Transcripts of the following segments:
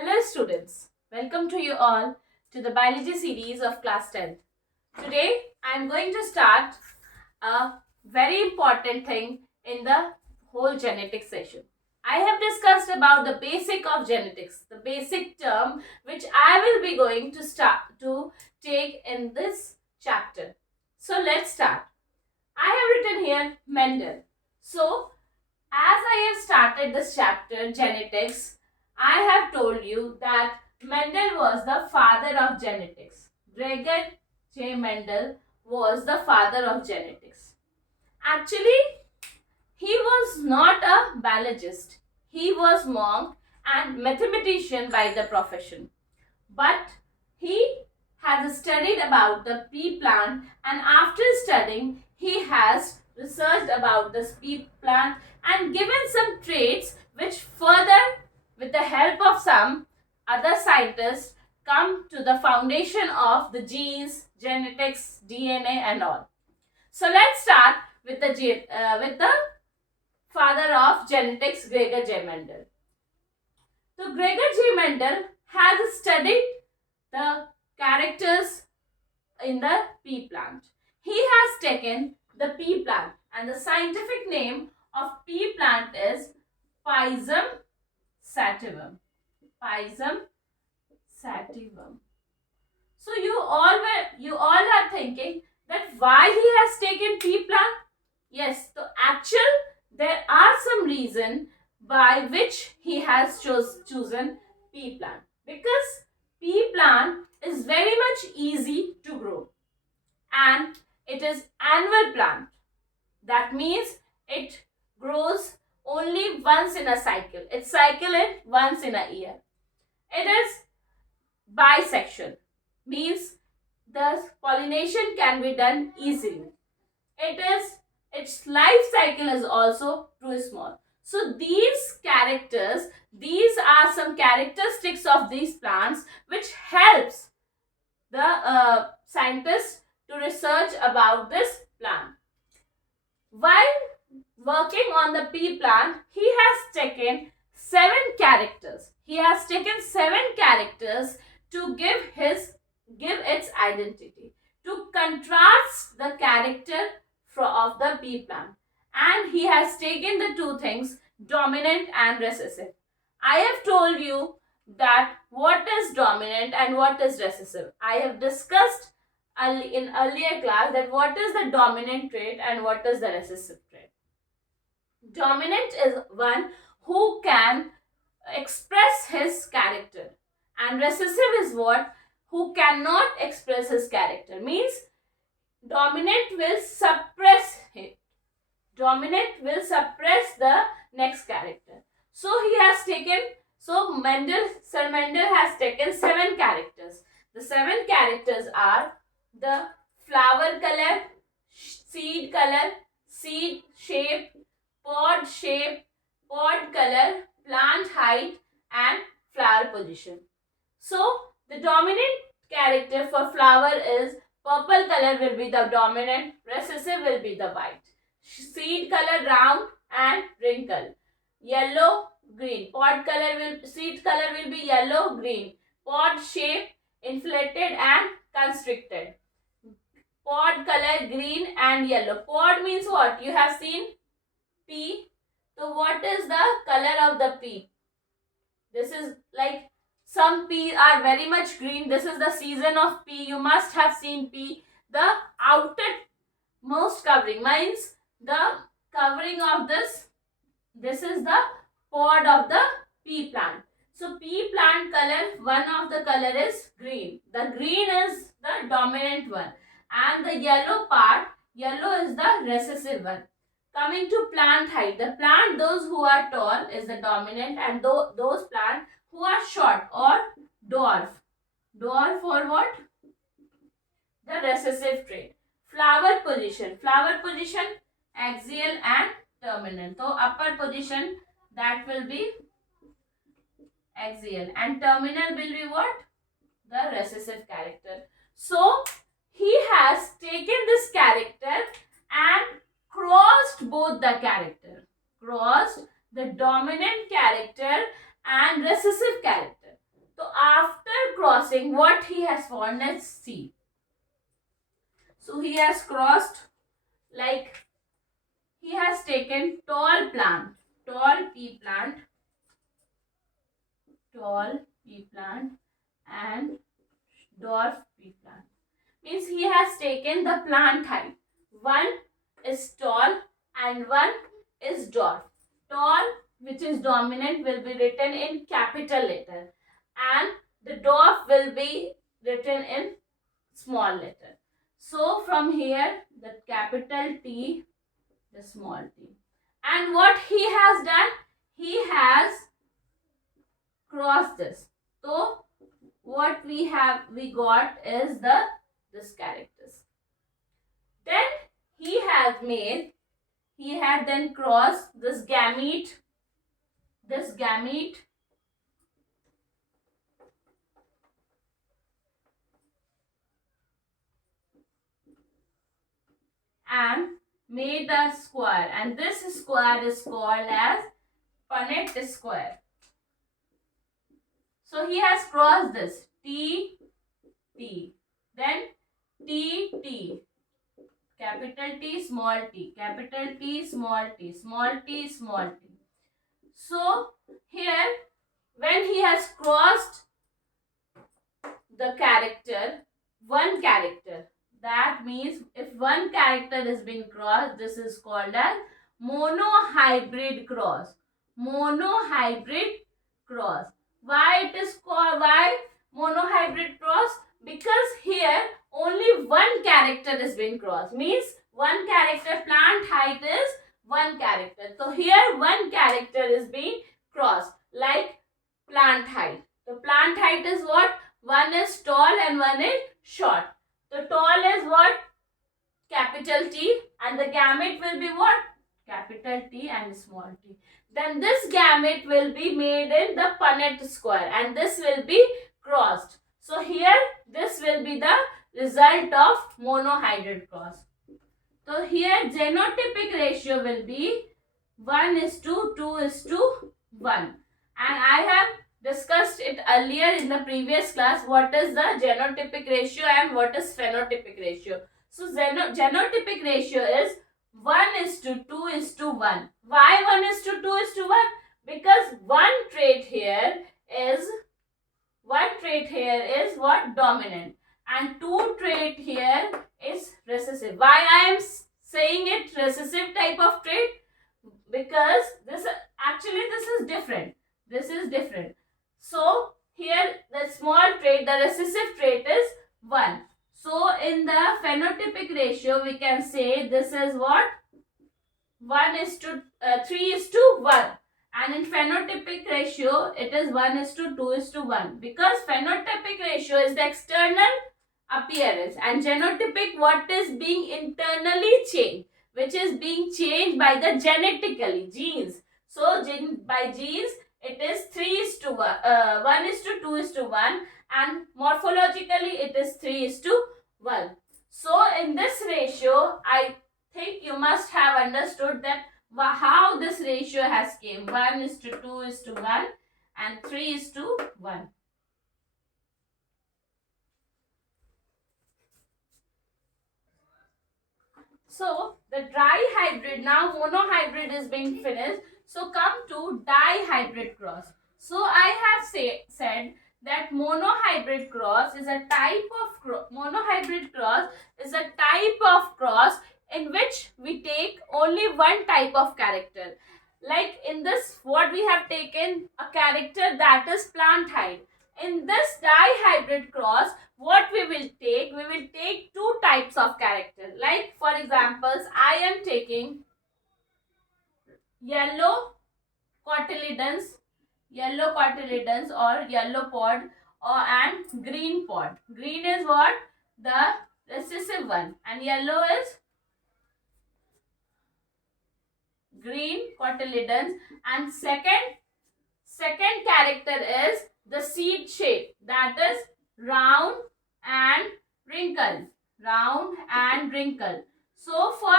Hello students, welcome to you all to the biology series of class 10th. Today I am going to start a very important thing in the whole genetics session. I have discussed about the basic of genetics, the basic term which I will be going to start to take in this chapter. So let's start. I have written here Mendel. So as I have started this chapter, genetics, I have told you that Mendel was the father of genetics. Gregor J. Mendel was the father of genetics. Actually, he was not a biologist. He was monk and mathematician by the profession. But he has studied about the pea plant, and after studying, he has researched about this pea plant and given some traits which further, with the help of some other scientists, come to the foundation of the genes, genetics, DNA and all. So let's start with the father of genetics, Gregor J. Mendel. So Gregor J. Mendel has studied the characters in the pea plant. He has taken the pea plant, and the scientific name of pea plant is Pisum sativum. Pisum sativum. So you all are thinking that why he has taken pea plant? Yes, so there are some reason by which he has chosen pea plant, because pea plant is very much easy to grow and it is annual plant. That means it grows only once in a cycle. It cycles once in a year. It is bisexual, means the pollination can be done easily. Its life cycle is also too small. So these are some characteristics of these plants which helps the scientists to research about this plant. While working on the pea plant, he has taken 7 characters. He has taken 7 characters to give its identity, to contrast the character of the pea plant. And he has taken the two things, dominant and recessive. I have told you that what is dominant and what is recessive. I have discussed in earlier class that what is the dominant trait and what is the recessive trait. Dominant is one who can express his character, and recessive is what who cannot express his character, means dominant will suppress it. Dominant will suppress the next character. So Sir Mendel has taken 7 characters. The 7 characters are the flower color, seed color, seed shape, pod color, plant height and flower position. So the dominant character for flower is purple color will be the dominant, recessive will be the white. Seed color round and wrinkle. Yellow, green. Seed color will be yellow, green. Pod shape, inflated and constricted. Pod color green and yellow. Pod means what? You have seen pea. So what is the color of the pea? This is like some pea are very much green. This is the season of pea. You must have seen pea. The outermost covering means the covering of this is the pod of the pea plant. So pea plant color, one of the color is green. The green is the dominant one, and the yellow is the recessive one. Coming to plant height, the plant those who are tall is the dominant, and those plant who are short or dwarf or what? The recessive trait. Flower position axial and terminal. So upper position that will be axial and terminal will be what? The recessive character. So he has taken this character and crossed both the character. Crossed the dominant character and recessive character. crossing, what he has found, let's see. So he has crossed, like he has taken tall plant, tall pea plant, tall pea plant and dwarf pea plant. Means he has taken the plant height. One is tall and one is dwarf. Tall, which is dominant, will be written in capital letter and the dwarf will be written in small letter. So from here, the capital T, the small t. And what he has done? He has crossed this. So what we got is this characters. Then he had then crossed this gamete, and made a square, and this square is called as Punnett square. So he has crossed this T, T, then T, T, capital T, small t, capital T, small t, small t, small t. So here, when he has crossed the character, one character, that means if one character has been crossed, this is called as monohybrid cross. Monohybrid cross. Why it is called, why monohybrid cross? Because here only one character has been crossed. Means one character, plant height is one character. So here one character is being crossed, like plant height. So plant height is what? One is tall and one is short. So tall is what? Capital T, and the gamete will be what? Capital T and small t. Then this gamete will be made in the Punnett square and this will be crossed. So here this will be the result of monohybrid cross. So here genotypic ratio will be 1:2:1. And I have discussed it earlier in the previous class, what is the genotypic ratio and what is phenotypic ratio. So genotypic ratio is 1:2:1. Why 1:2:1? Because one trait here is what? Dominant, and two trait here is recessive. Why I am saying it recessive type of trait? Because this is different. This is different. So here the small trait, the recessive trait is 1. So in the phenotypic ratio, we can say this is what? 3:1. And in phenotypic ratio, it is 1:2:1. Because phenotypic ratio is the external appearance and genotypic what is being internally changed, which is being changed by the genetically, genes. So by genes, it is 1:2:1, and morphologically it is 3:1. So in this ratio, I think you must have understood that how this ratio has came. 1:2:1 and 3:1. So the dihybrid, now monohybrid is being finished. So come to dihybrid cross. So I have said that monohybrid cross is a type of cross in which we take only one type of character. Like in this, what we have taken a character that is plant height. In this dihybrid cross, what we will take two types of character. Like for examples, I am taking yellow cotyledons or yellow pod and green pod. Green is what? The recessive one, and yellow is green cotyledons, and second character is the seed shape, that is round and wrinkle. So for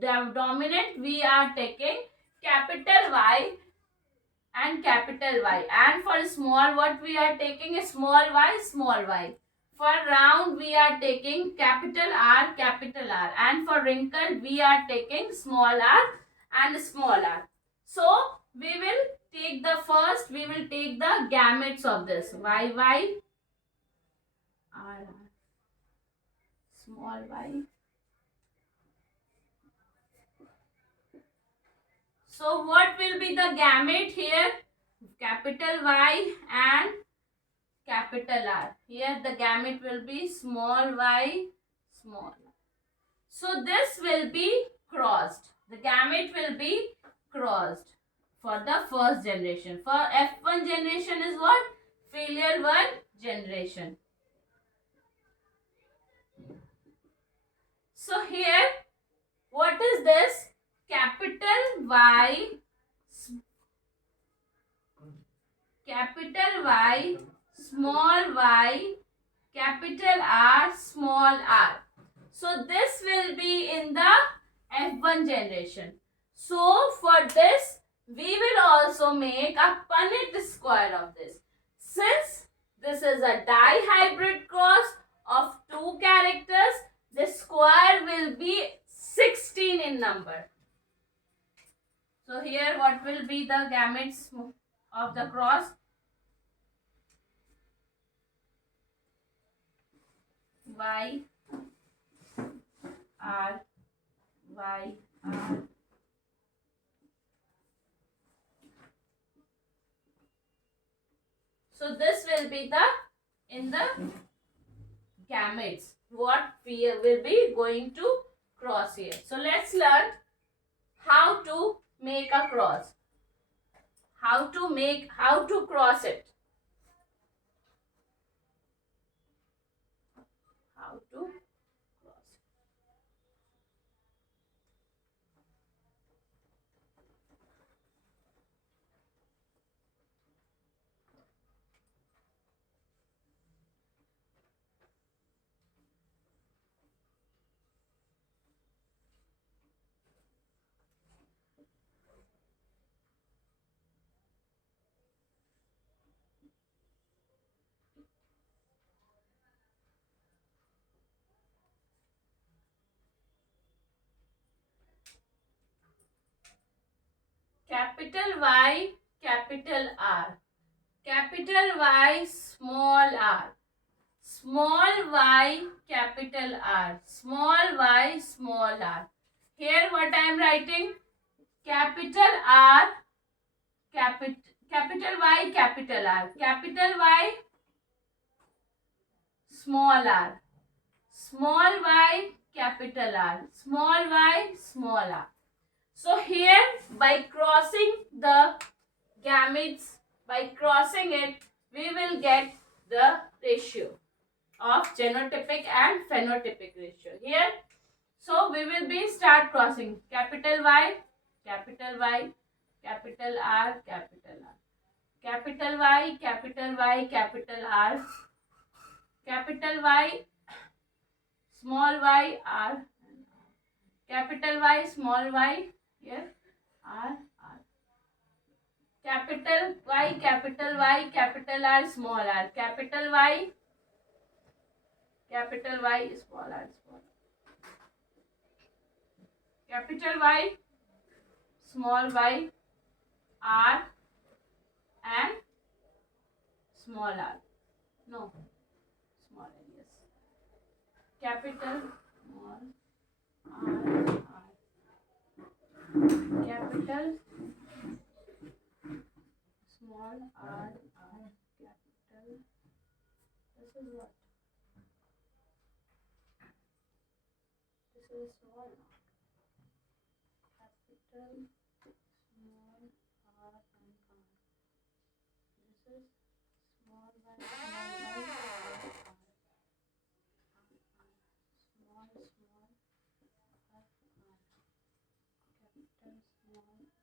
dominant, we are taking capital Y and capital Y. And for small, what we are taking is small y, small y. For round, we are taking capital R, capital R. And for wrinkle, we are taking small r and small r. So, we will take the first, we will take the gametes of this. Y, Y, R, R, small y. So, what will be the gamete here? Capital Y and capital R. Here the gamete will be small y, small r. So this will be crossed. The gamete will be crossed for the first generation. For F1 generation is what? Filial 1 generation. So here, what is this? Capital Y, capital Y, small y, capital R, small r. So this will be in the F1 generation. So for this, we will also make a Punnett square of this. Since this is a dihybrid cross of two characters, the square will be 16 in number. So here what will be the gametes of the cross? Y, R, Y, R. So this will be the in the gametes what we will be going to cross here. So let's learn how to make a cross. How to cross it. How to cross it. Capital Y, capital R. Capital Y, small r. Small y, capital R. Small y, small r. Here what I am writing? Capital R, capital Y, capital R. Capital Y, small r. Small y, capital R. Small y, small r. So here by crossing the gametes, by crossing it, we will get the ratio of genotypic and phenotypic ratio. Here, so we will be start crossing capital Y, capital Y, capital R, capital R. Capital Y, capital Y, capital R, capital Y, small y, R, capital Y, small y, here, R, R. Capital Y, capital Y, capital R, small r. Capital Y, small r, small r. Capital Y, small y, R, and small r. No, small r, yes. Capital, small r, R. Capital, small r, R. Capital, this is what? This is small. Capital, small r, and R. This is small y, small y, R, R. Small, small, R, R. Capital, small, R.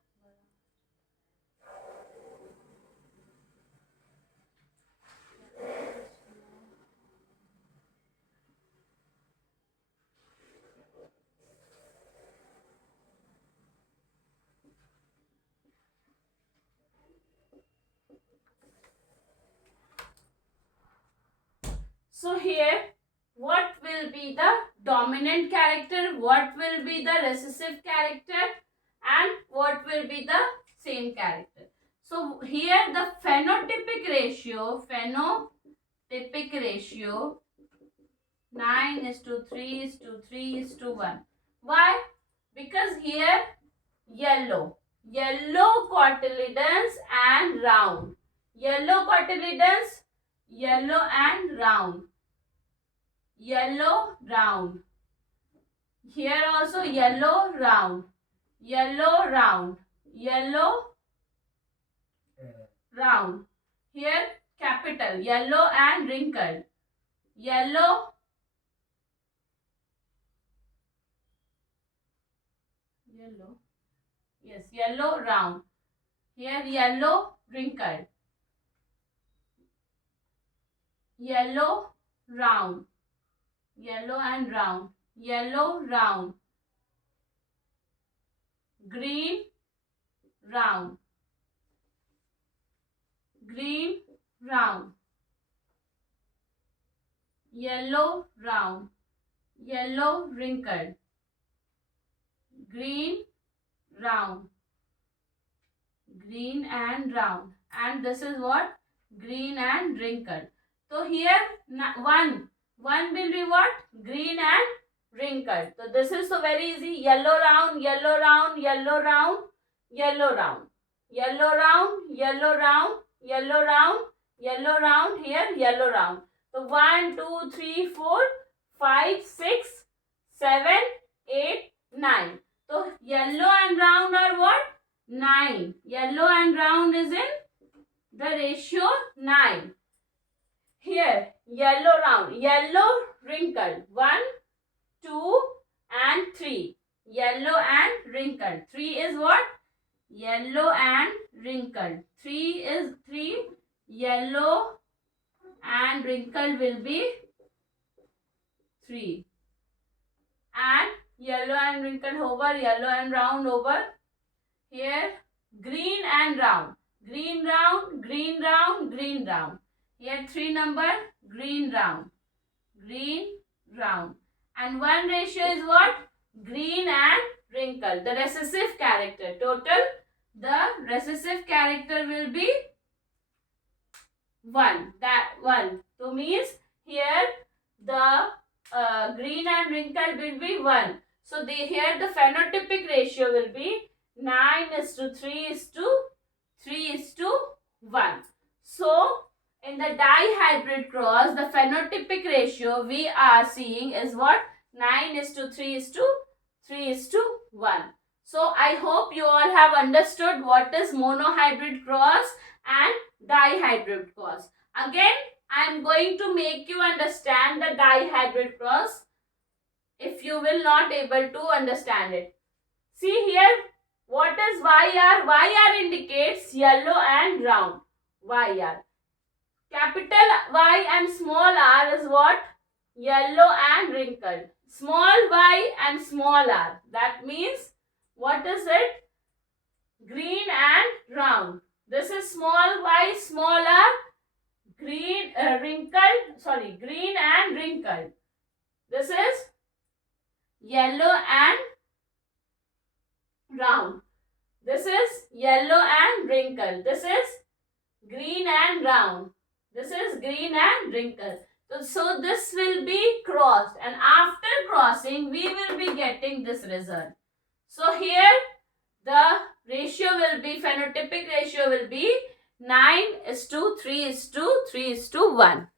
So here, what will be the dominant character, what will be the recessive character, and what will be the same character. So here the phenotypic ratio 9:3:3:1. Why? Because here yellow cotyledons and round. Yellow cotyledons, yellow and round. Yellow round. Here also yellow round. Yellow round. Yellow round. Here capital yellow and wrinkled. Yellow yes, yellow round. Here yellow wrinkled. Yellow round. Yellow and round. Yellow round. Green round. Green round. Yellow round. Yellow wrinkled. Green round. Green and round. And this is what? Green and wrinkled. So here one will be what? Green and wrinkled. So this is so very easy. Yellow round, yellow round, yellow round, yellow round. Yellow round, yellow round, yellow round, yellow round. Here yellow round. So 1, 2, 3, 4, 5, 6, 7, 8, 9. So yellow and round are what? 9. Yellow and round is in the ratio 9. Here yellow round, yellow wrinkled. 1, 2 and 3. Yellow and wrinkled. 3 is what? Yellow and wrinkled. 3 is 3. Yellow and wrinkled will be 3. And yellow and wrinkled over, yellow and round over. Here green and round. Green round, green round, green round. Here 3 number, green round. Green round. And 1 ratio is what? Green and wrinkled. The recessive character. Total, the recessive character will be 1. That 1. So means here the green and wrinkled will be 1. So here the phenotypic ratio will be 9:3:3:1. So in the dihybrid cross, the phenotypic ratio we are seeing is what? 9:3:3:1. So I hope you all have understood what is monohybrid cross and dihybrid cross. Again, I am going to make you understand the dihybrid cross if you will not able to understand it. See here, what is YR? YR indicates yellow and round. YR. Capital Y and small r is what? Yellow and wrinkled. Small y and small r. That means, what is it? Green and round. This is small y, small r, green and wrinkled. This is yellow and round. This is yellow and wrinkled. This is green and round. This is green and wrinkled. So this will be crossed, and after crossing we will be getting this result. So here the ratio will be, phenotypic ratio will be 9:3:3:1.